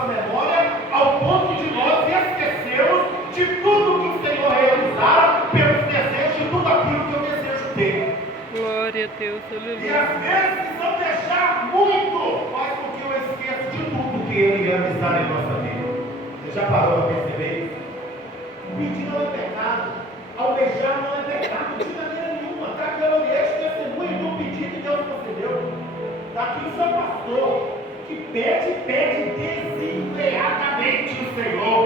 nossa memória, ao ponto de nós esquecermos de tudo que o Senhor realizara pelos desejos de tudo aquilo que eu desejo ter. Glória a Deus, E aleluia. às vezes não deixar muito faz com que eu esqueça de tudo que Ele realizar em nossa vida. Você já parou para perceber isso? Pedir não é pecado, almejar não é pecado de maneira nenhuma. Está aqui o testemunho do pedido que Deus concedeu. Está aqui o seu pastor, que pede desenfreadamente o Senhor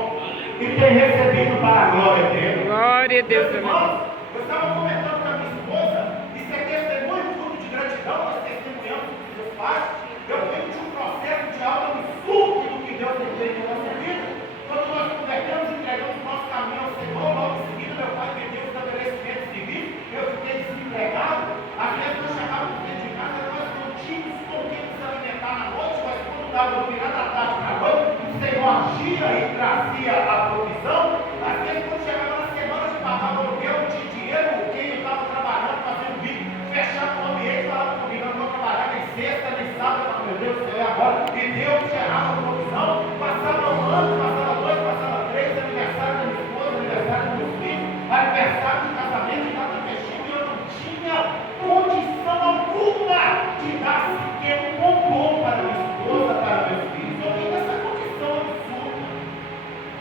e tem recebido para a glória dele. Glória a Deus, Meus aleluia. irmãos, eu estava comentando com a minha esposa, isso é testemunho, fruto de gratidão, nós testemunhamos o que Deus faz. Eu venho de um processo de algo absurdo do que Deus tem feito na nossa vida. Quando nós convertemos e entregamos o nosso caminho ao Senhor, logo em seguida meu pai vendeu os estabelecimentos civis, eu fiquei desempregado. Às vezes nós chegávamos dentro de casa, nós não tínhamos com quem nos alimentar na noite, mas quando dava no final da tarde para a noite, o Senhor agia e trazia a provisão. Às vezes quando chegava na semana de pagar o aluguel, não tinha dinheiro, quem eu estava trabalhando, fazendo vídeo, fechava o ambiente, falava comigo, eu não vou trabalhar nem sexta, nem sábado, meu Deus do céu, e agora? E Deus gerava a provisão, passava um ano, passava dois, passava três, aniversário da minha esposa, aniversário do meu filho, aniversário de casamento, de data festiva, e eu não tinha condição alguma de dar sequer um bombom para minha esposa, para meus filhos. Eu vim nessa condição absurda.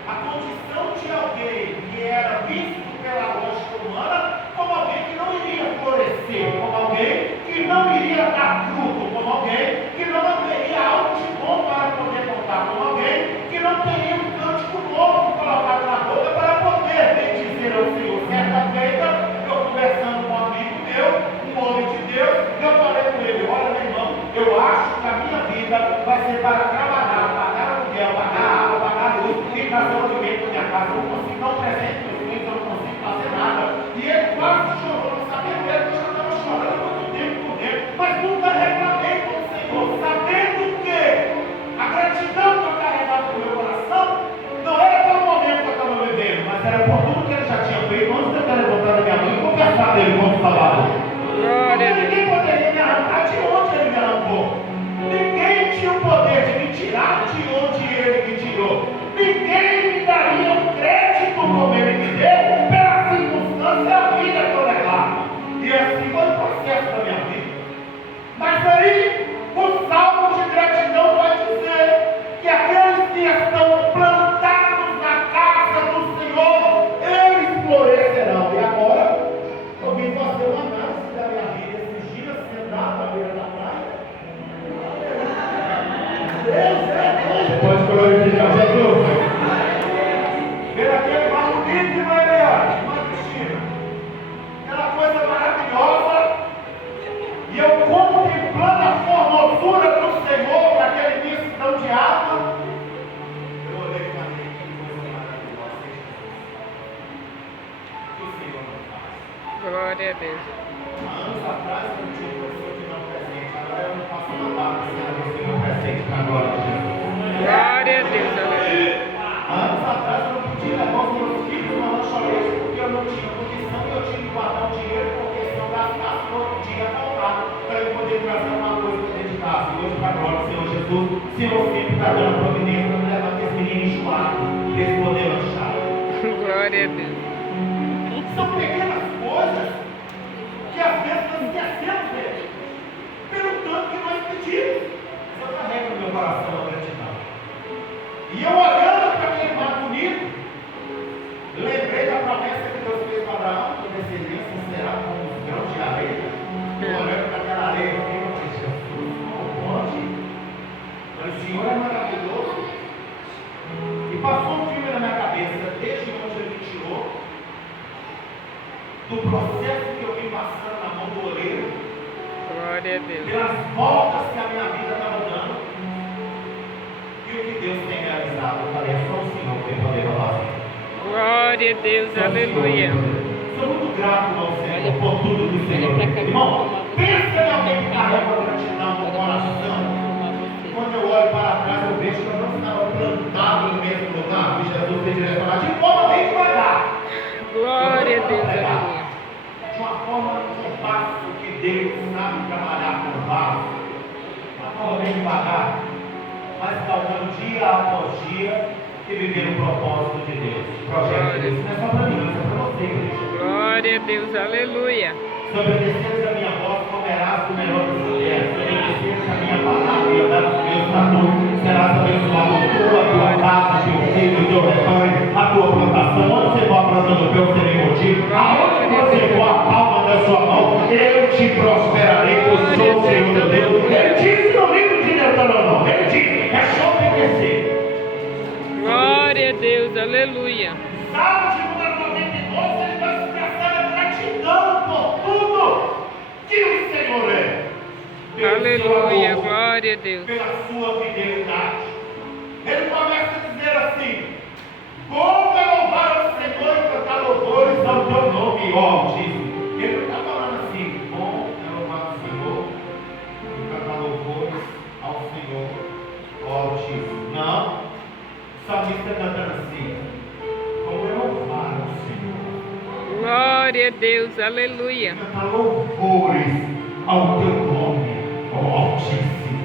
A condição de alguém que era visto pela lógica humana como alguém que não iria florescer, como alguém que não iria dar fruto, como alguém que não haveria algo de bom para poder contar, como alguém que não teria um cântico novo colocado na boca para poder dizer ao Senhor. Certa feita, eu conversando com um amigo meu, um homem de Deus, eu falei com ele: olha, meu irmão, eu acho que a minha vida vai ser para trabalhar, pagar aluguel, pagar água, pagar luz e trazer o alimento da minha casa. Eu não consigo dar um presente para os meus, eu não consigo fazer nada. E ele quase chorou, não sabia mesmo que eu já estava chorando há muito tempo por dentro, mas nunca reclamei com o Senhor, sabendo que a gratidão que eu carregava no meu coração não era pelo momento que eu estava vivendo, mas era por tudo que ele já tinha feito antes de eu ter levantado a minha mãe e conversar dele como falava. Glória a Deus. Ninguém poderia me arrancar de onde ele me arrancou. Ninguém tinha o poder de me tirar de onde ele me tirou. Ninguém me daria um crédito como ele me deu pela circunstância da vida que eu levava. E assim foi o processo da minha vida. Mas aí, o salmo de gratidão vai dizer que aqueles que estão plantados na casa do Senhor, eles florescerão. E agora, eu vim fazer uma análise da minha vida esses dias, sentado à beira da praia. Deus é Deus. Você pode glorificar Jesus. Ver aquele mar bonito de Maria Cristina. Aquela coisa maravilhosa. E eu contemplando a formosura do Senhor para aquele mistão de água. Eu olhei para ele, que coisa maravilhosa. O que o Senhor não faz? Glória a Deus. Há anos atrás eu tinha um professor de não presente, agora eu não faço uma barra sem receber um presente para a glória de Jesus. Glória a Deus, aleluia. Há anos atrás eu não podia levar os meus filhos no lanchonete porque eu não tinha condição e eu tinha que guardar o dinheiro porque se eu gastasse no outro dia faltava para eu poder trazer uma coisa dentro de casa. E hoje para a glória do Senhor Jesus, o Senhor sempre está dando providência para levar aqueles meninos enjoados, para eles poderem lanchar. Glória a Deus. São pequenas coisas que às vezes nós esquecemos dele, pelo tanto que nós pedimos. Eu carrego no meu coração a gratidão. E eu olhando para aquele mar bonito, lembrei da promessa que Deus fez para Abraão, que a descendência será como os grãos de areia. E olhando para aquela areia, eu falei: Jesus, não pode. Mas o Senhor é maravilhoso. E passou um filme na minha cabeça, desde onde ele me tirou, do processo que eu vim passando na mão do oleiro, Glória a Deus. pelas voltas que a minha vida estava dando, e o que Deus tem realizado. Eu falei: é só o Senhor que tem poder para fazer. Glória a Deus, aleluia. Sou muito grato ao Senhor por tudo que o Senhor fez. Irmão, pensa em alguém que carrega gratidão no coração. Quando eu olho para trás, eu vejo que eu não estava plantado no mesmo lugar que Jesus fez direcionado, de forma bem devagar. Glória a Deus, aleluia. De uma forma compasso que Deus sabe trabalhar com vaso, uma forma bem devagar. mas calmando dia após dia e viver o propósito de Deus. O projeto de Deus não é só para mim, mas é para você, igreja. Glória a Deus, aleluia. Se obedeceres a minha voz, comerás do melhor dos mulheres. Se obedeceres a minha palavra e andares no meu estatuto, serás abençoado tu, a tua casa, teu filho, teu rebanho, a tua plantação. Onde você for a planta do teu serei motivo. Aonde você for a palma da sua mão, eu te prosperarei, eu sou o Senhor teu Deus. Ele disse no livro de Deuteronômio, ele disse, é só obedecer. Glória a Deus, aleluia. Salmo de número 92, ele vai expressar a gratidão por tudo que o Senhor é. Pelo Aleluia, seu amor, glória a Deus. pela sua fidelidade. Ele começa a dizer assim: como é louvar o Senhor e cantar louvores ao teu nome, ó Altíssimo. Ele não está falando assim, bom é louvar o Senhor e cantar louvores ao Senhor, ó Altíssimo. Não. O salmista está cantando assim: como é louvar o Senhor. Glória a Deus, aleluia. Cantar louvores ao teu nome, ó Altíssimo.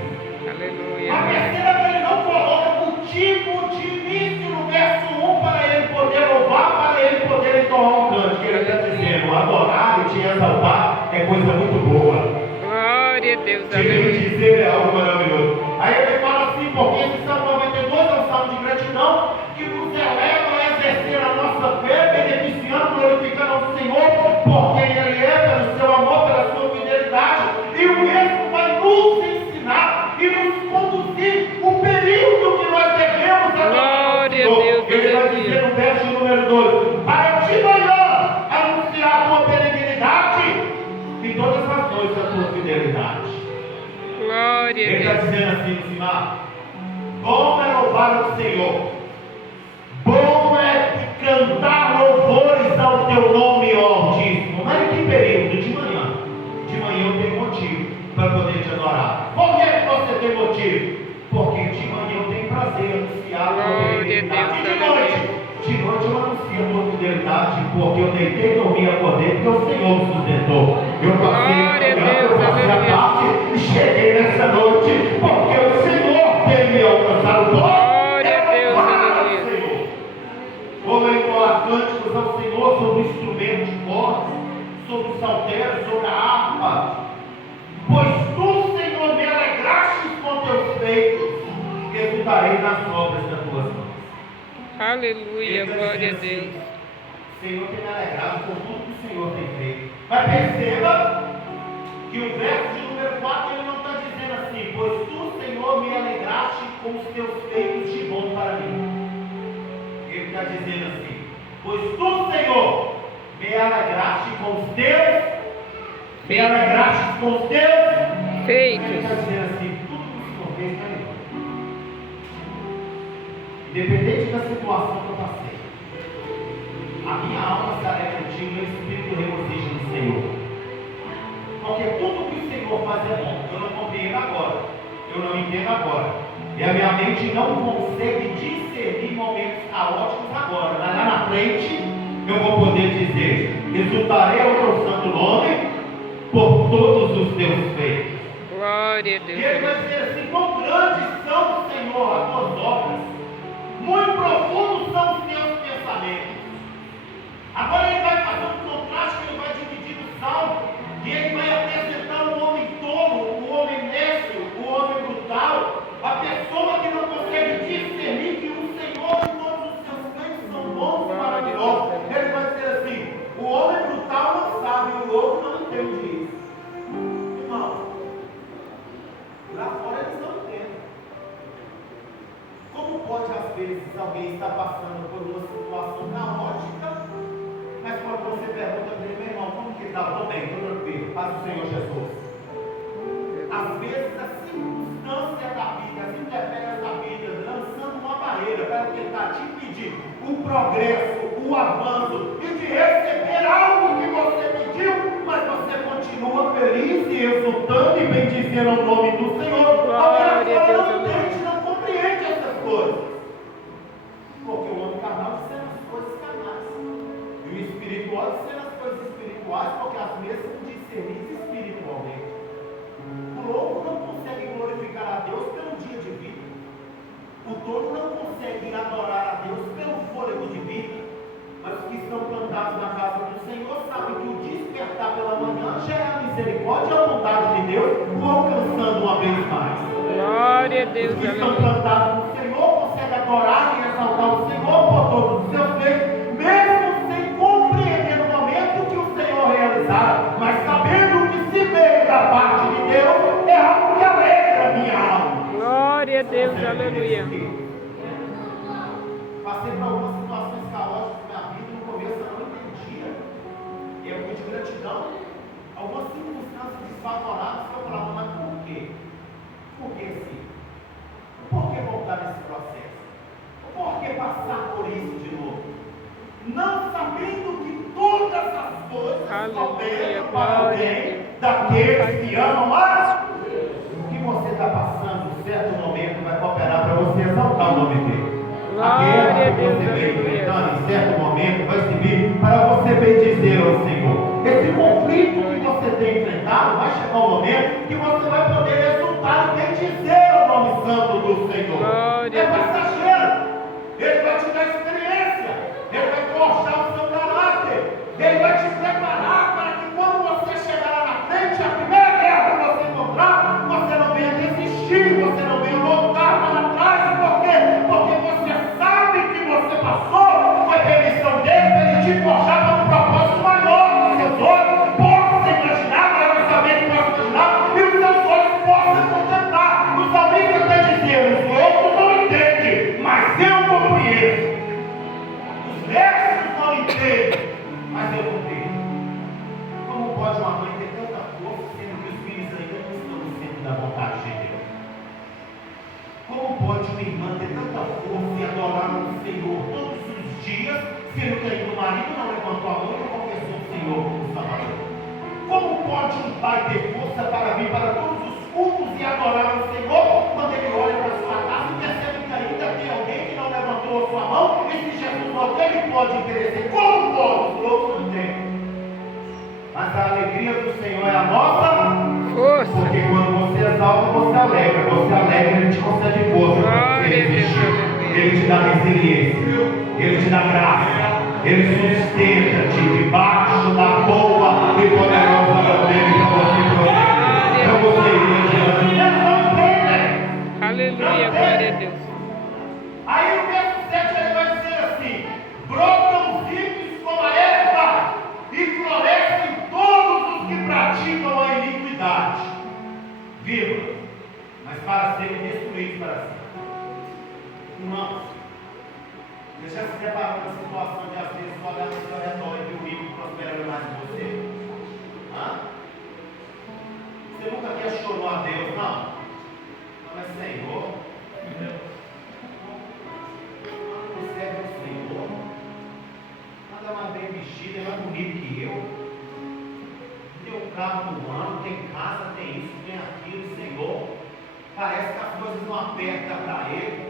Aleluia. A terceira vez ele não coloca motivo de início no verso 1 para ele poder louvar, para ele poder entoar um canto. Que ele está dizendo: adorar e te exaltar é coisa muito boa. Glória a Deus, Te aleluia. dizer é algo maravilhoso. Aí ele fala assim: porque esse Salmo 92 é um salmo de gratidão que nos eleva a exercer a nossa fé, beneficiando, glorificando ao Senhor por quem Ele é, pelo seu amor, pela sua fidelidade, e o mesmo vai nos ensinar e nos conduzir o período que nós devemos adorar ao Glória a Senhor. Deus, Ele vai aleluia. dizer no verso número 2: para de manhã anunciar a tua benignidade e todas as noites a tua fidelidade. Glória Ele a está Deus. dizendo assim no final: bom é louvar o Senhor, bom é cantar louvores ao teu nome, ó Altíssimo. Mas em que período? De manhã. De manhã eu tenho motivo para poder te adorar. Por que você tem motivo? Porque de manhã eu tenho prazer em anunciar a tua Glória a fidelidade. E Deus, de noite? De noite eu anuncio a tua fidelidade, porque eu deitei, dormi e acordei, porque o Senhor me sustentou. Eu passei Glória a a Deus, eu passei a aleluia. tarde e cheguei nessa noite, porque o Senhor tem me alcançado. Glória a Deus, Glória ao aleluia. Senhor. Vou entoar cânticos ao Senhor sobre o instrumento de cordas, sobre o saltério, sobre a harpa. Pois tu, Senhor, me alegraste com teus feitos, exultarei nas obras das tuas mãos. Aleluia, glória a Deus. Senhor, tem me alegrado com tudo que o Senhor tem feito. Mas perceba que o verso de número 4 ele não está dizendo assim: pois tu, Senhor, me alegraste com os teus feitos de bom para mim. Ele está dizendo assim: pois tu, Senhor, me alegraste com os teus, me alegraste com os teus. Ele Feitos. está dizendo assim: tudo que o Senhor fez para mim. Independente da situação que eu passei, a minha alma se alegra contigo, meu espírito regozija no Senhor. Porque tudo que o Senhor faz é bom. Eu não compreendo agora, eu não entendo agora, e a minha mente não consegue discernir momentos caóticos agora. Mas lá na frente eu vou poder dizer: exultarei ao teu santo nome por todos os teus feitos. Glória a E ele vai Deus. dizer assim: quão grandes são, Senhor, as tuas obras, muito profundos são os teus pensamentos. Agora ele vai fazer um contraste, que ele vai dividir o salmo, e ele vai apresentar o homem tolo, o homem nécio, o homem brutal, a pessoa que não consegue discernir que o Senhor e todos os seus feitos são bons e maravilhosos. Ele vai dizer assim: o homem brutal não sabe, o outro não entende isso. Irmão, lá fora eles não entendem. Como pode, às vezes, alguém estar passando por uma situação caótica, mas quando você pergunta para ele: meu irmão, como que está? Estou bem, estou tranquilo, paz do Senhor Jesus. Às vezes, a circunstância da vida, as intempéries da vida, lançando uma barreira para tentar te impedir o progresso, o avanço e de receber algo que você pediu, mas você continua feliz e exultando e bendizendo o nome do Senhor. Glória a Deus, Não entende, não compreende essas coisas. Porque o homem carnal discerne as coisas carnais. E o espiritual discerne as coisas espirituais, porque as mesmas discernis espiritualmente. O louco não consegue glorificar a Deus pelo dia de vida. de adorar a Deus pelo fôlego de vida. Mas os que estão plantados na casa do Senhor sabem que o despertar pela manhã já é a misericórdia e a bondade de Deus o alcançando uma vez mais. Glória a Os Deus, que estão aleluia. plantados no Senhor conseguem adorar e exaltar o Senhor por todos os seus feitos, mesmo sem compreender o momento que o Senhor realizará, mas sabendo que se veio da parte de Deus, é algo que alegra a minha alma. Glória a Deus, aleluia. Passei por algumas situações caóticas na minha vida, no começo eu não entendia. E é muito gratidão. Algumas circunstâncias desfavoráveis que eu falava, mas por quê? Por que sim? Por que voltar nesse processo? Por que passar por isso de novo? Não sabendo que todas as coisas cooperam para o bem daqueles que amam, mas o que você está passando, em certo momento, vai cooperar para você exaltar o nome dele. A guerra que você vem enfrentando, em certo momento, vai servir para você bendizer ao Senhor. Esse conflito que você tem enfrentado, vai chegar um momento que você vai poder exultar e bendizer o nome santo do Senhor. É passageiro. Ele vai te dar experiência. Ele vai forjar o seu caráter. Ele vai te preparar para que quando você chegar lá na frente, a primeira guerra que você encontrar, você não venha desistir, você não venha voltar para trás. Por quê? Porque você sabe que você passou, foi permissão dele para ele te forjar para um propósito maior. Os seus olhos possam imaginar, para não saber que possa imaginar, e os seus olhos possam contemplar. Os amigos até diziam, os outros não entendem, mas eu compreendo. Os restos não entendem, mas eu compreendo. Como pode uma mãe ter tanta força, sendo que os filhos ainda não estão no centro da vontade de Deus? Como pode uma irmã ter tanta força e adorar o Senhor todos os dias, sendo que ainda o marido não levantou a mão e não confessou o Senhor como Salvador? Como pode um pai ter força para vir para todos os cultos e adorar o Senhor, quando ele olha para a sua casa e percebe que ainda tem alguém que não levantou a sua mão, e se Jesus não ele pode interceder? Como pode? Os outros não têm. Mas a alegria do Senhor é a nossa Força. porque quando você exalta, você alegra, ele te concede força para você resistir, ele te dá resiliência, ele te dá graça, ele sustenta-te debaixo da boa e poderosa mão dele para você prosseguir. Para você ir adiante. Eles não entendem. Aleluia, glória a Deus. Aí o verso 7 ele vai dizer assim: brotam os ímpios como a erva e florescem todos os que praticam a iniquidade. Vírgula, mas para serem destruídos para sempre. Irmãos, você já se deparou com a situação de às vezes olhar no seu redor e ver o ímpio prosperando mais que você? Você nunca questionou a Deus, não? Não, mas Senhor, serve o Senhor, nada mais bem vestido, é mais bonito que eu. Tem um carro no ano, tem casa, tem isso, tem aquilo, Senhor. Parece que as coisas não apertam para ele.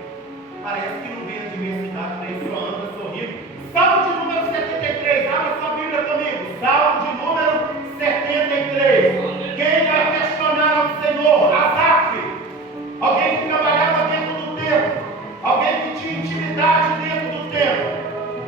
Parece que não vem a diversidade para ele, só anda sorrindo. Salmo de número 73, abra sua Bíblia comigo. Salmo de número 73. Quem vai questionar ao Senhor? Asaf. Alguém que trabalhava dentro do templo. Alguém que tinha intimidade dentro do templo.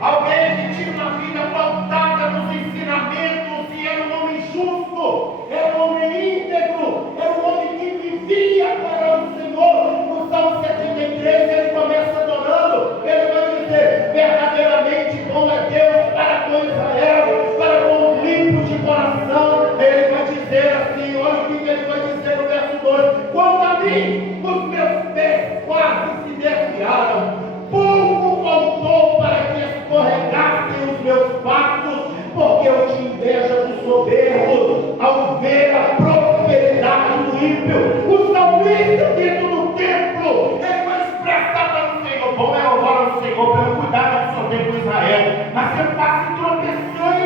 Alguém que tinha uma vida pautada nos ensinamentos e era um homem justo, era um homem íntegro, era um homem que vivia para o Senhor. No Salmo 73 ele começa adorando, ele vai dizer: verdadeiramente bom é Deus para com Israel, para com os limpos de coração. Ele vai dizer assim, olha o que ele vai dizer no verso 2: quanto a mim, os meus pés quase se desviaram, pouco faltou para que escorregassem os meus passos, porque eu tinha inveja dos soberbos ao ver a prosperidade do ímpio. O salmista dentro do templo, ele vai expressar para o Senhor: bom é louvar ao Senhor pelo cuidado que o Senhor tem com Israel, mas eu quase tropecei,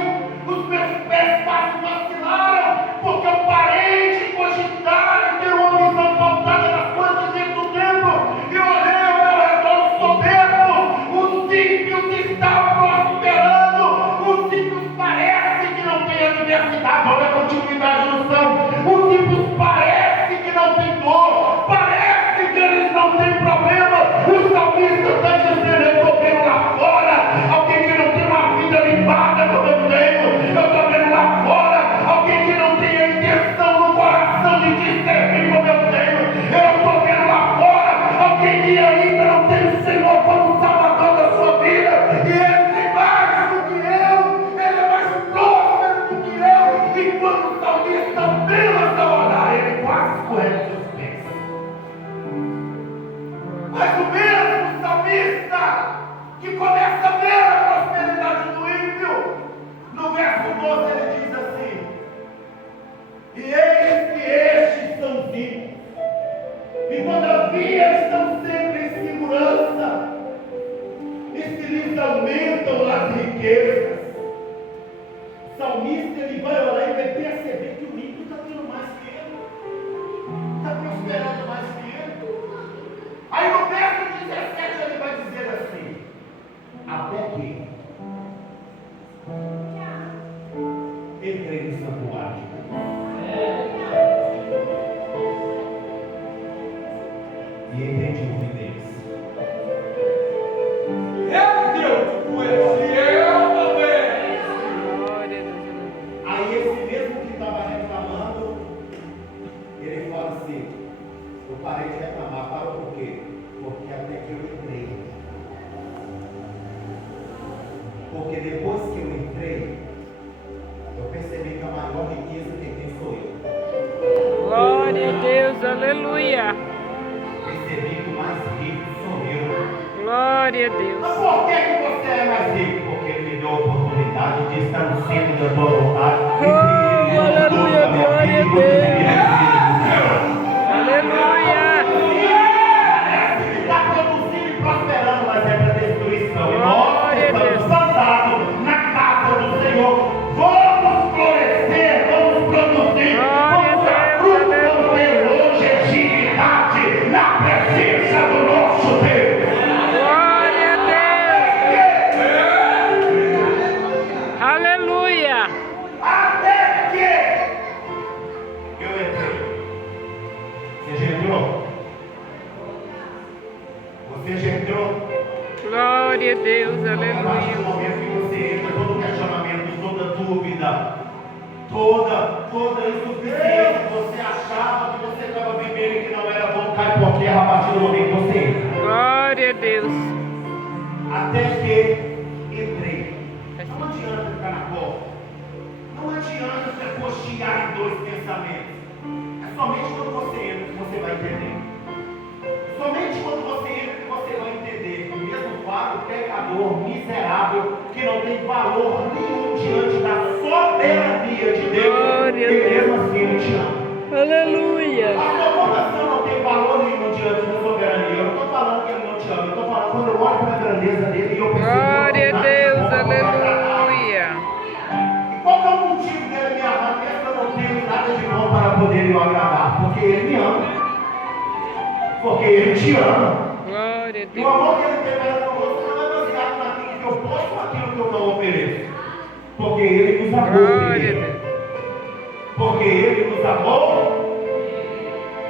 os meus pés quase vacilaram, porque eu parei de cogitar e ter uma visão pautada nas coisas dentro do templo, e olhei ao meu redor os soberbos, os ímpios estão prosperando, os ímpios parece que não tem adversidade, olha a continuidade no Salmo, os ímpios parece que não tem dor, parece que eles não têm problema. O salmista está dizendo: assim, eu parei de reclamar. Parou por quê? Porque até que eu entrei. Porque depois que eu entrei, eu percebi que a maior riqueza que tem sou eu. Glória a Deus, aleluia. Percebi que o mais rico sou eu. Glória a Mas Deus. por que você é mais rico? Porque ele me deu a oportunidade de estar no centro da tua vontade. Oh, aleluia, glória a Deus. Aleluia. Está produzindo e prosperando, mas é para destruição. E nós Glória a estamos Deus. sentados na casa do Senhor. Vamos florescer, vamos produzir, Glória a vamos dar Deus, fruto, vamos aleluia. ter longevidade na presença do nosso Deus. Glória a Deus. Aleluia. Até que eu entrei. Você já entrou? Você já entrou? Glória a Deus, A partir do aleluia. momento que você entra, todo questionamento, toda dúvida, toda insuficiência que você achava que você estava vivendo e que não era bom, cai por terra a partir do momento que você entra. Glória a Deus. Até que entrei. Não adianta ficar na porta. Não adianta você cochear em dois pensamentos. É somente quando você entra que você vai entender. Somente quando você entra que você vai entender que o mesmo fato, pecador, miserável, que não tem valor nenhum diante da soberania de Deus, Glória a e Deus. mesmo assim Ele te ama. Aleluia. A sua coração não tem valor nenhum diante da soberania. Eu não estou falando que Ele não te ama, eu estou falando quando eu olho para a grandeza dele e eu percebo Glória a que Deus, eu aleluia. E qual que é o motivo dele me amar? Mesmo que eu não tenho nada de bom para poder lhe agradar? Porque Ele me ama. Porque Ele te ama. Glória a E o Deus. amor que Ele tem para conosco não é baseado naquilo que eu posso ou naquilo que eu não ofereço. Porque Ele nos amou Glória a primeiro. Deus. Porque Ele nos amou.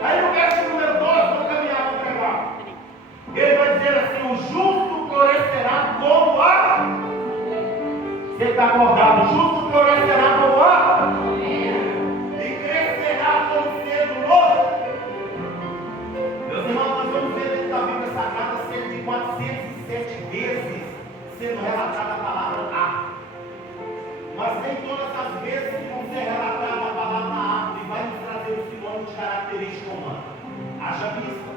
Aí no verso número 12, vamos caminhar para pegar. Ele vai dizer assim: o justo florescerá como a. Você está acordado? O justo florescerá como a. E crescerá como cedo novo. Meus irmãos, nós vamos ver dentro da Bíblia Sagrada cerca de 407 vezes sendo relatada a palavra a. Mas nem todas as vezes que vão ser relatada a palavra árvore vai nos trazer o sinônimo de característica humana. Haja vista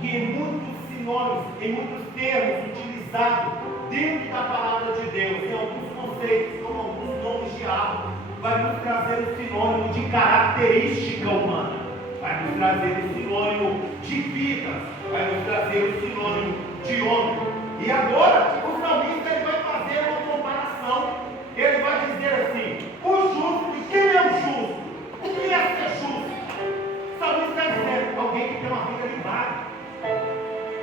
que em muitos sinônimos, em muitos termos utilizados dentro da palavra de Deus, em alguns conceitos, como alguns nomes de árvore, vai nos trazer o sinônimo de característica humana, vai nos trazer o sinônimo de vida, vai nos trazer o sinônimo de homem. E agora, o salmista ele vai fazer uma comparação. Ele vai dizer assim: o justo, e quem é o justo? O que é ser justo? O salmista está dizendo: alguém que tem uma vida livrada,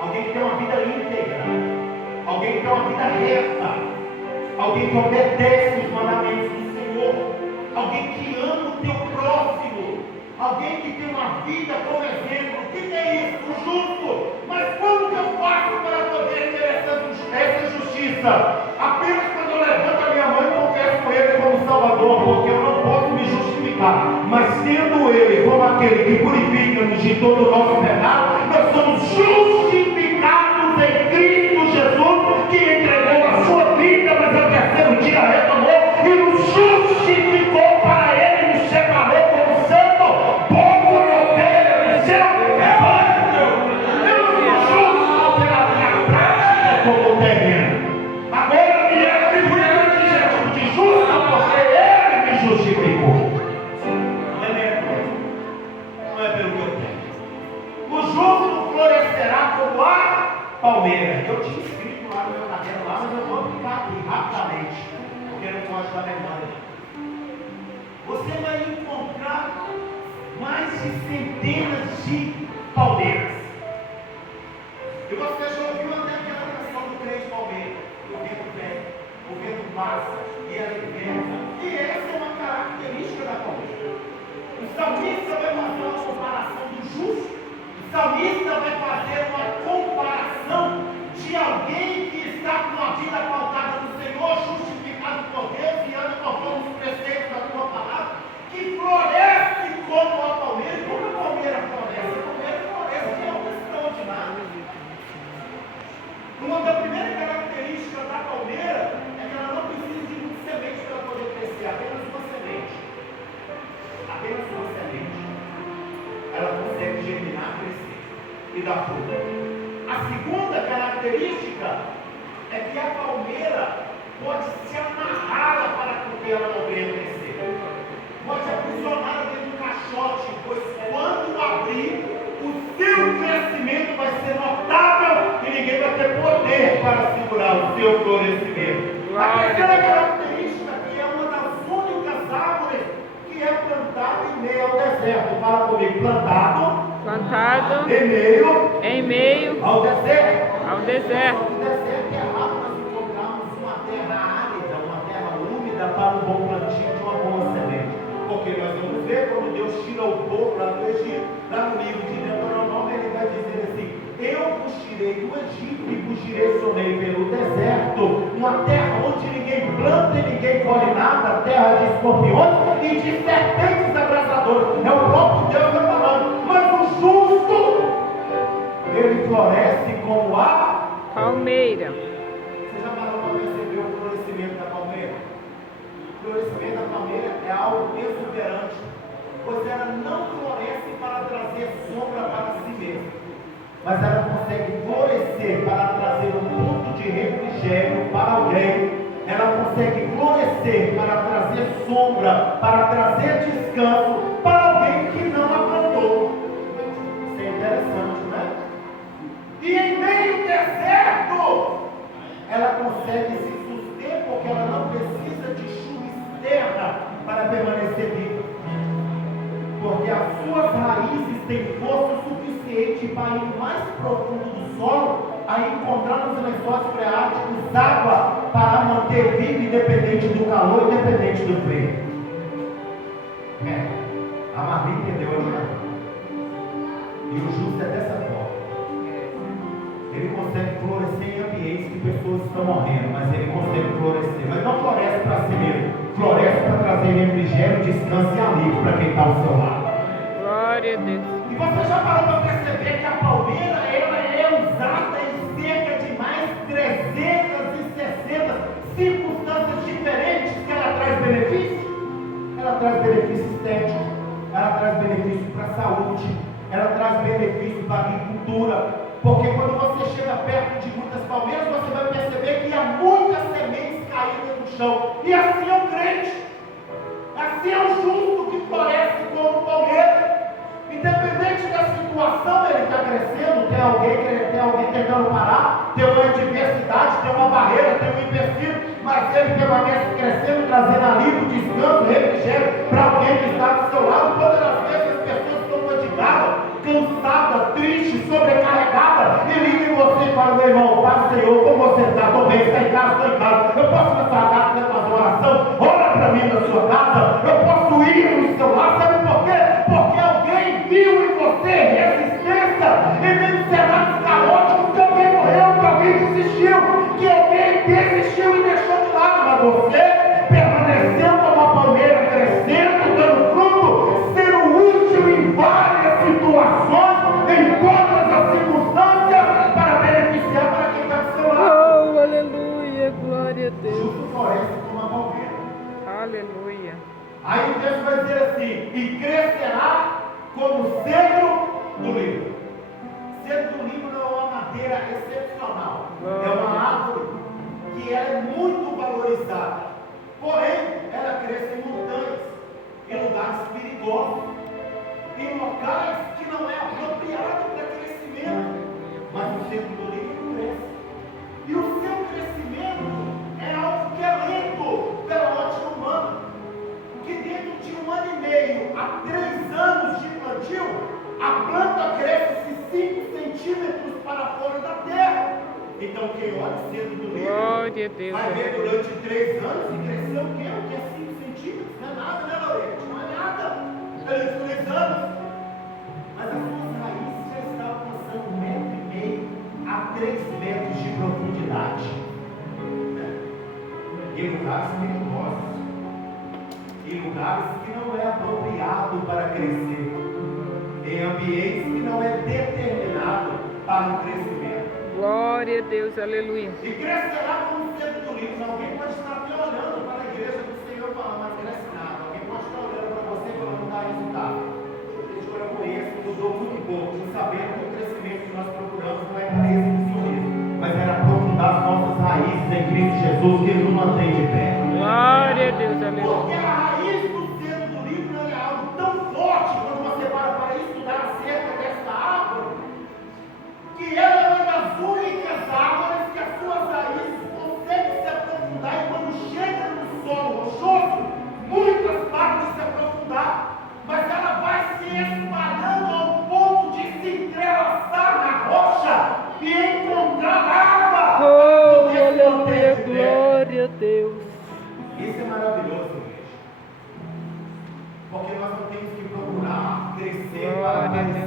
alguém que tem uma vida íntegra, alguém que tem uma vida reta, alguém que obedece os mandamentos do Senhor, alguém que ama o teu próximo, alguém que tem uma vida como exemplo. O que é isso? O justo. Mas como que eu faço para poder ter essa justiça? Apenas quando eu levanto a minha mão e confesso com Ele como Salvador, porque eu não posso me justificar. Mas tendo Ele como aquele que purifica-nos de todo o nosso pecado, nós somos justificados em Cristo Jesus, que entregou a sua vida, mas ao terceiro dia retomou e nos justificou para Ele, nos separou como santo, povo e ovelha do seu rebanho. Eu não sou justo pela minha prática como terreno. Agora me é atribuído o adjetivo de justo porque Ele me justificou. Não é mesmo? Não é pelo que eu tenho. O justo florescerá como a palmeira. Eu tinha escrito lá no meu caderno lá, mas eu vou aplicar aqui rapidamente, porque não pode dar memória. Você vai encontrar mais de centenas de palmeiras. E você já ouviu até aquela canção do Três Palmeiras? O vento vem, o vento passa e ela liberta. E essa é uma característica da palmeira. O salmista vai fazer uma comparação do justo. O salmista vai fazer uma comparação de alguém que está com a vida pautada no Senhor, justificado por Deus e anda conforme os preceitos da tua palavra, que floresce como a palmeira. Como a palmeira floresce? e dar fruto. A segunda característica é que a palmeira pode se amarrá-la para que ela não venha crescer. Pode aprisioná-la dentro do caixote, pois quando abrir, o seu crescimento vai ser notável e ninguém vai ter poder para segurar o seu florescimento. A terceira característica, que é uma das únicas árvores que é plantada em meio ao deserto. Fala comigo, Plantado em meio ao deserto. ao deserto. O deserto é raro nós encontrarmos uma terra árida, uma terra úmida para um bom plantio de uma boa semente. Porque nós vamos ver quando Deus tira o povo lá do Egito, lá no livro de Deuteronômio, ele vai dizer assim: eu vos tirei do Egito e vos direcionei pelo deserto, uma terra onde ninguém planta e ninguém colhe nada, terra de escorpiões e de serpentes abrasadoras. É o próprio Deus que está falando. Mas o justo, ele floresce como a Palmeira. Você já parou para perceber o florescimento da palmeira? O florescimento da palmeira é algo exuberante, pois ela não floresce para trazer sombra para si mesma, mas ela consegue florescer para trazer um ponto de refrigério para alguém. Ela consegue florescer para trazer sombra, para trazer descanso para alguém que não a plantou. Isso é interessante, né? E em meio ao deserto, ela consegue se suster porque ela não precisa de chuva externa para permanecer viva. Porque as suas raízes têm força suficiente para ir mais profundo do solo, a encontrar nos lençóis freáticos água para manter viva, independente do calor, independente do frio. A Marli entendeu, né? E o justo é dessa forma. Ele consegue florescer em ambientes que pessoas estão morrendo, mas ele consegue florescer. Mas não floresce para si mesmo, floresce para trazer refrigério, descanso e alívio para quem está ao seu lado. Glória a Deus. E você já parou para perceber que a palmeira ela é usada em cerca de mais 360 circunstâncias diferentes que ela traz benefícios? Ela traz benefício estético, ela traz benefício para a saúde, ela traz benefício para a agricultura. Porque quando você chega perto de muitas palmeiras, você vai perceber que há muitas sementes caídas no chão. E assim é o crente, assim é o justo que floresce como palmeira. Independente da situação, ele está crescendo, tem alguém tentando parar, tem uma adversidade, tem uma barreira, tem um empecilho, mas ele permanece crescendo, trazendo alívio, descanso, refrigério para alguém que está do seu lado. Todas as vezes as pessoas estão fatigadas, cansadas, tristes, sobrecarregadas, e liga em você e fala: meu irmão, Pai Senhor, como você está? Estou bem, está em casa, estou em casa. Eu posso ir na sua casa para fazer uma oração? Ora para mim na sua casa. Eu posso ir no seu lado, sabe por quê? Porque alguém viu em você resistência em meio a cenários caóticos, que alguém morreu, que alguém desistiu, que alguém desistiu e deixou de lado, mas você permaneceu como uma palmeira, crescendo, dando fruto, sendo útil em várias situações, em todas as circunstâncias, para beneficiar para quem está do seu lado. Oh, aleluia. Glória a Deus. Justo floresce como uma palmeira. Aleluia. Aí o texto vai dizer assim: e crescerá como cedro do Líbano. Cedro do Líbano é uma madeira excepcional. É uma árvore que é muito valorizada. Porém, ela cresce em montanhas, em lugares perigosos, em locais que não é apropriado para crescimento. Mas o cedro do Líbano cresce. E o seu crescimento é algo que é lento pela ótica humana. Que dentro de 1 ano e meio a 3 anos de plantio, a planta cresce 5 centímetros para fora da terra. Então quem olha cedo do livro Glória a Deus. vai ver durante 3 anos e cresceu o quê? O que é 5 centímetros? Não é nada, né, Lorete? Não é nada. Durante 3 anos. Mas as suas raízes já estão alcançando 1,5 metro a 3 metros de profundidade. Em lugares perigosos, em lugares que não é apropriado para crescer, em ambientes que não é determinado para o crescimento. Glória a Deus, aleluia. E crescerá como o cedro do Líbano. Alguém pode estar até olhando para a igreja do Senhor e falar: mas cresce nada. Alguém pode estar olhando para você e falar: não dá resultado. Deixa eu conheço, eu dou muito pouco, sabendo que o crescimento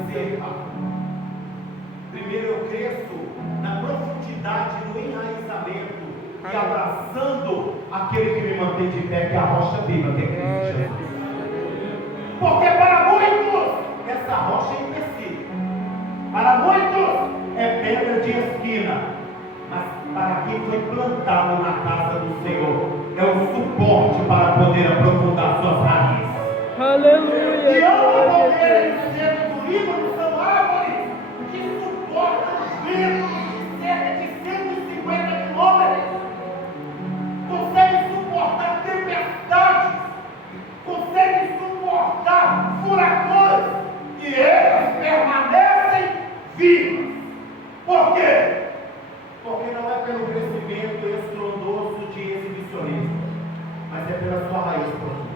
dizer, primeiro eu cresço na profundidade, no enraizamento e abraçando aquele que me mantém de pé, que é a rocha viva, que é Cristo Jesus. Porque para muitos essa rocha é empecilho, para muitos é pedra de esquina, mas para quem foi plantado na casa do Senhor é o suporte para poder aprofundar suas raízes. Aleluia. E amo Glória a Palmeiras Deus. no centro do Líbano são árvores que suportam ventos de cerca de 150 quilômetros, conseguem suportar tempestades, conseguem suportar furacões, e elas permanecem vivas. Por quê? Porque não é pelo crescimento estrondoso de exibicionismo, mas é pela sua raiz profunda.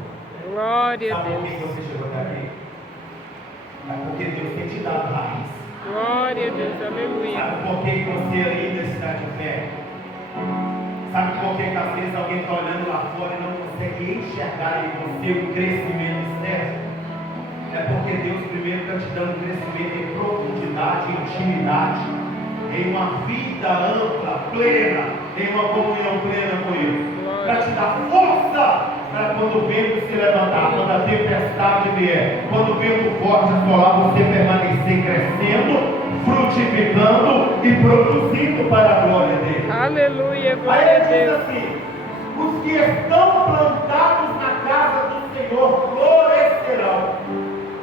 Glória a Sabe por que Deus. você chegou até aqui? É porque Deus tem te dado raiz. Glória a Deus. Aleluia. Sabe por que você ainda está de pé? Sabe por que às vezes alguém está olhando lá fora e não consegue enxergar em você um crescimento externo? É porque Deus primeiro está te dando um crescimento em profundidade, em intimidade, em uma vida ampla, plena, em uma comunhão plena com Ele. Para te dar força para quando o vento se levantar, quando a tempestade vier, quando o vento forte assolar, você permanecer crescendo, frutificando e produzindo para a glória dele. Aleluia. Aí Glória a ele diz Deus. assim: os que estão plantados na casa do Senhor florescerão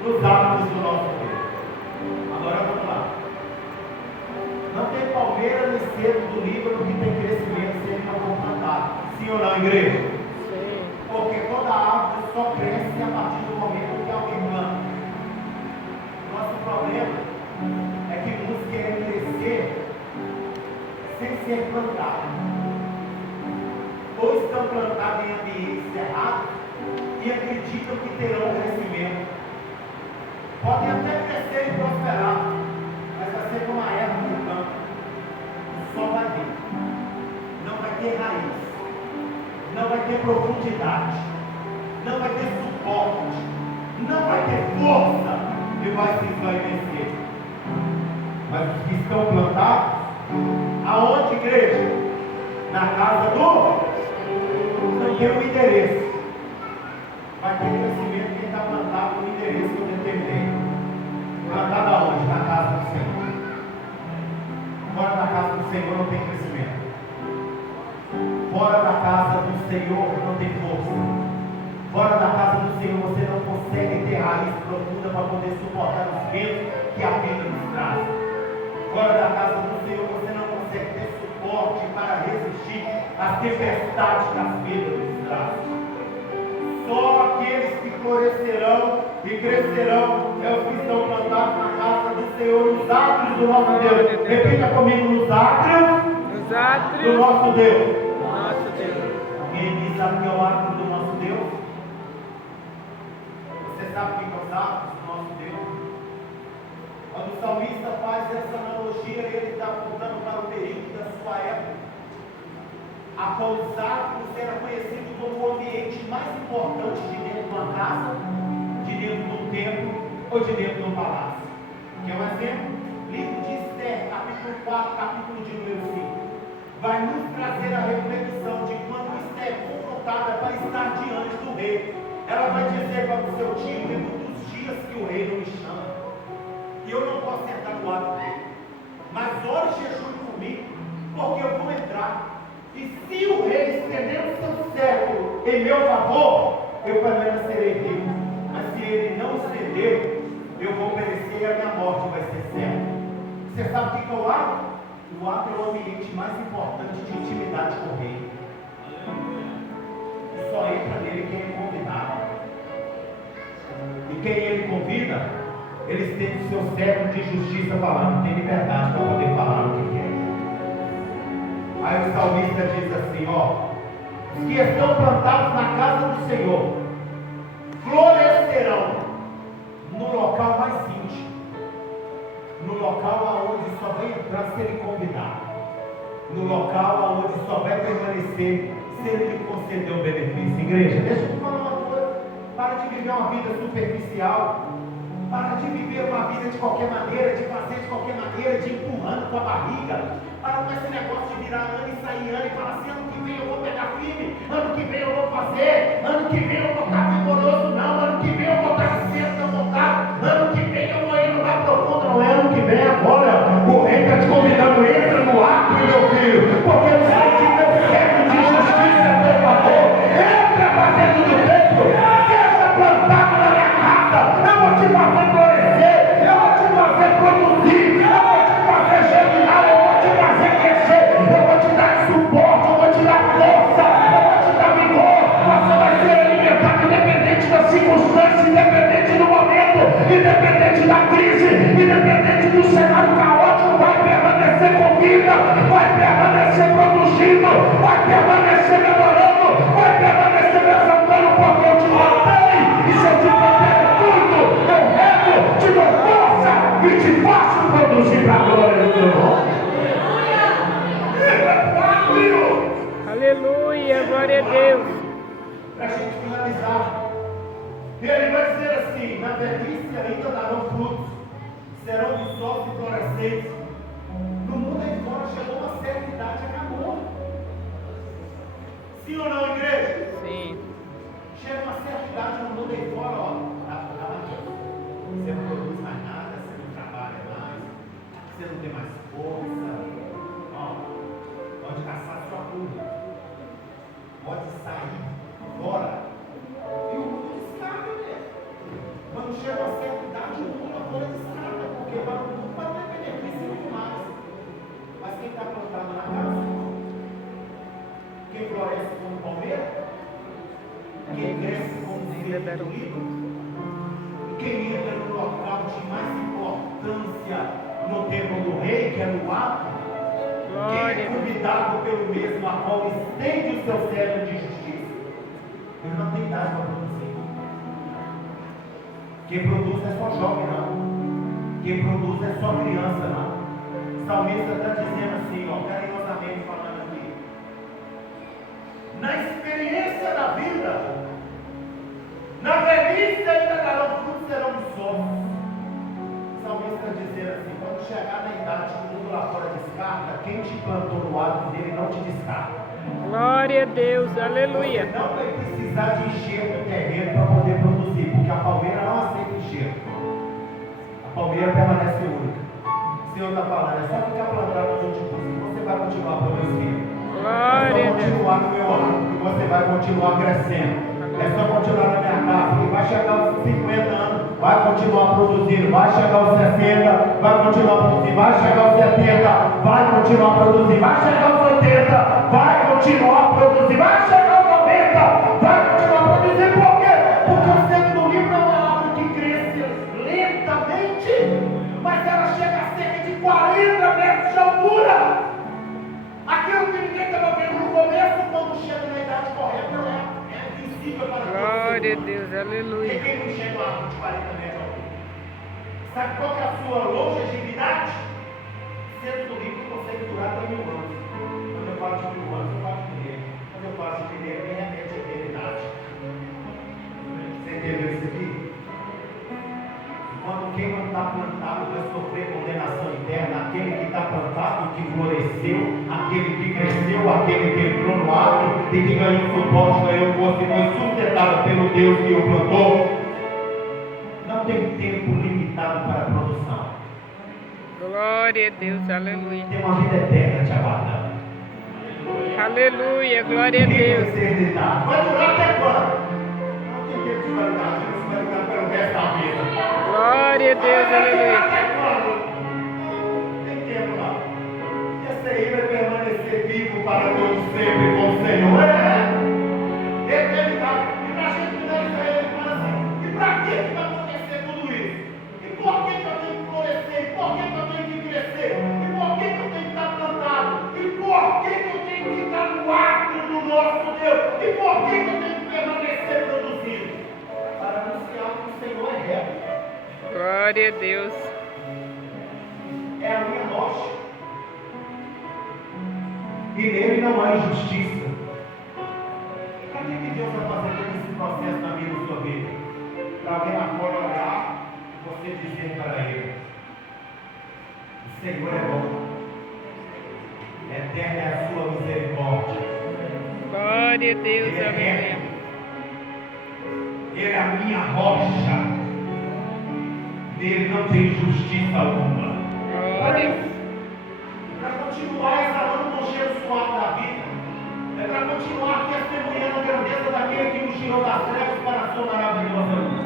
nos átrios do nosso Deus. Agora vamos lá. Não tem palmeira no centro do Líbano que tem crescimento se ele não for plantado. Sim ou não, igreja? Sim. Porque toda árvore só cresce a partir do momento que alguém planta. Nosso problema é que muitos querem crescer sem ser plantados. Ou estão plantados em ambientes errados e acreditam que terão crescimento. Podem até crescer e prosperar, mas vai ser como a erva no campo. O sol vai vir. Não vai ter raiz. Não vai ter profundidade, não vai ter suporte, não vai ter força e vai se esvaecer. Mas os que estão plantados, aonde, igreja? Na casa do? Não tem um endereço. Vai ter crescimento quem está plantado no endereço que eu determinei. Plantado aonde? Na casa do Senhor. Fora da casa do Senhor não tem crescimento. Fora da casa do Senhor não tem força. Fora da casa do Senhor você não consegue ter raiz profunda para poder suportar os ventos que a vida nos traz. Fora da casa do Senhor você não consegue ter suporte para resistir às tempestades que a vida nos traz. Só aqueles que florescerão e crescerão é os que estão plantados na casa do Senhor, nos átrios do nosso Deus. Repita comigo: nos átrios Nos do átrios. nosso Deus. Nosso Deus. Ele sabe que é o átrio do nosso Deus. Você sabe o que é os átrios do nosso Deus? Quando o salmista faz essa analogia, ele está apontando para o período da sua época, a qual os átrios era conhecido como o ambiente mais importante de dentro de uma casa, de dentro de um templo ou de dentro de um palácio. Quer um exemplo? Livro de Esther, capítulo 4, capítulo de número 5. Vai nos trazer a reflexão de quando Esther é confrontada para estar diante do rei. Ela vai dizer para o seu tio: tem muitos dias que o rei não me chama, e eu não posso sentar no lado dele, mas ore e jejue por mim, porque eu vou entrar. E se o rei estender o seu cetro em meu favor, eu permanecerei vivo. Mas se ele não estender, eu vou perecer e a minha morte vai ser certa. Você sabe o que é o ato? O ato é o ambiente mais importante de intimidade com o rei. E só entra nele quem é convidado. E quem ele convida, eles têm o seu cetro de justiça falando, tem liberdade para poder falar o que quer. Aí o salmista diz assim: ó, os que estão plantados na casa do Senhor florescerão no local mais íntimo, no local aonde só vai entrar se ele convidar, no local aonde só vai permanecer se ele lhe conceder um benefício. Igreja, deixa eu te falar uma coisa: para de viver uma vida superficial. Para de viver uma vida de qualquer maneira, de fazer de qualquer maneira, de empurrando com a barriga. Para com esse negócio de virar ano e sair ano e falar assim, ano que vem eu vou pegar firme, ano que vem eu vou fazer, ano que vem eu vou estar vigoroso, não, ano que vem eu vou estar certo, eu vou estar, ano que vem eu vou ir no lugar profundo, não é ano que vem agora. O rei está te convidando, entra no ato, meu filho, porque o Senhor te deu certo de justiça, teu favor. Entra para dentro do templo, entra plantado na minha casa, eu vou te fazer florescer, eu vou te fazer produzir, eu vou te fazer germinar, eu vou te fazer crescer, eu vou te dar suporte, eu vou te dar força, eu vou te dar vigor, você vai ser alimentado independente da circunstância, independente do momento, independente da crise, independente do cenário caótico, vai permanecer com vida, vai permanecer produzindo, vai permanecer melhorando, vai permanecer me exaltando, porque eu te matei, e se eu te manter tudo, eu rego, te dou força e te faço produzir para a glória do teu nome. Aleluia, glória a Deus. Para a gente finalizar, ele vai dizer assim: na velhice ainda darão frutos, serão viçosos e florescentes. No mundo aí fora chegou uma certa idade e acabou. Sim ou não, igreja? Sim. Chega uma certa idade no mundo aí fora, ó. Você não produz mais nada, você não trabalha mais, você não tem mais força. Ó, pode caçar sua cura, pode sair fora. E o mundo descarga mesmo. Quando chega uma certa idade, o mundo agora descarga, porque o mundo vai ter benefício muito mais. Mas quem está plantado na casa, quem floresce como palmeira, quem cresce como Ainda deram livro, quem entra no local de mais importância no templo do rei, que é no ato, quem é convidado pelo mesmo, a qual estende o seu cetro de justiça, ele não tem idade para produzir. Quem produz é só jovem, não. Quem produz é só criança, não. O salmista está dizendo assim, ó, carinhosamente falando aqui, na experiência da vida, na velhice ainda darão frutos, serão viçosos. O salmista está dizendo assim, quando chegar na idade que o mundo lá fora descarta, quem te plantou no ato dele não te descarta. Glória a Deus, aleluia. Você não vai precisar de enxerto no terreno para poder produzir, porque a palmeira não aceita enxerto. A palmeira permanece única. O Senhor está falando, é só ficar plantado onde eu te pus, e você vai continuar produzindo. Glória É a só Deus. continuar no meu lado, e você vai continuar crescendo. É só continuar na minha casa, e vai chegar aos 50 anos, vai continuar produzindo, vai chegar aos 60, vai continuar produzindo, vai chegar aos 70, vai continuar produzindo, vai chegar aos 80, vai continuar produzindo, vai chegar aos 90, vai continuar produzindo, por quê? Porque o centro do livro é uma árvore que cresce lentamente, mas ela chega a cerca de 40 metros de altura. Aquilo que ninguém estava vendo no começo, quando chega na idade correta, é visível para todos. Glória a Deus, E aleluia. quem não chega a uma árvore de 40 metros de altura? Sabe qual que é a sua longevidade? Centro do livro consegue durar até 1000 anos. Quando eu falo de 1000 anos, eu falo de mineiro. Quando eu falo de mineiro, me remete à eternidade. Você entendeu isso aqui? Quando quem não está plantado vai sofrer condenação eterna, aquele que está plantado, que floresceu, aquele que cresceu, aquele que entrou no ato e que ganhou suporte, ganhou força e foi sustentado pelo Deus que o plantou, não tem tempo limitado para a produção. Glória a Deus, aleluia. Tem uma vida eterna te aguardando. Aleluia, glória a Tem Deus. eternidade. Vai durar até quando? Não tem tempo de validade, você vai durar pelo resto da vida. Glória a Deus, aleluia. Tem tempo não. Esse aí vai permanecer vivo para todos sempre com o Senhor. Eternidade. E para a gente finalizar, ele fala assim: e para que vai acontecer tudo isso? E por que eu tenho que florescer? E por que eu tenho que crescer? E por que eu tenho que estar plantado? E por que eu tenho que estar no ato do nosso Deus? E por que eu tenho que permanecer produzindo? Para anunciar que o Senhor é reto. Glória a Deus. É a minha rocha. E nele não há injustiça. Para que Deus vai fazer todo esse processo na minha e na sua vida? Para alguém lá fora olhar e você dizer para ele: o Senhor é bom, eterna é a sua misericórdia. Glória a Deus, Ele é aleluia. eterno. Ele é a minha rocha. Nele não tem justiça alguma. Glória. Para continuar exalando com o cheiro suave da vida. É para continuar testemunhando a grandeza daquele que nos tirou das trevas para a sua maravilhosa luz.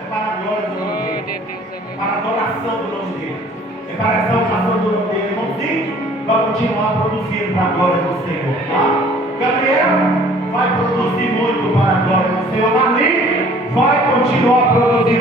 É para a glória do nome Glória a dele. Deus, É aleluia. para a adoração do nome dele. É para a exaltação do nome dele. Irmãozinho, vai continuar produzindo para a glória do Senhor. Tá? Gabriel vai produzir muito para a glória do Senhor. Marlene vai continuar produzindo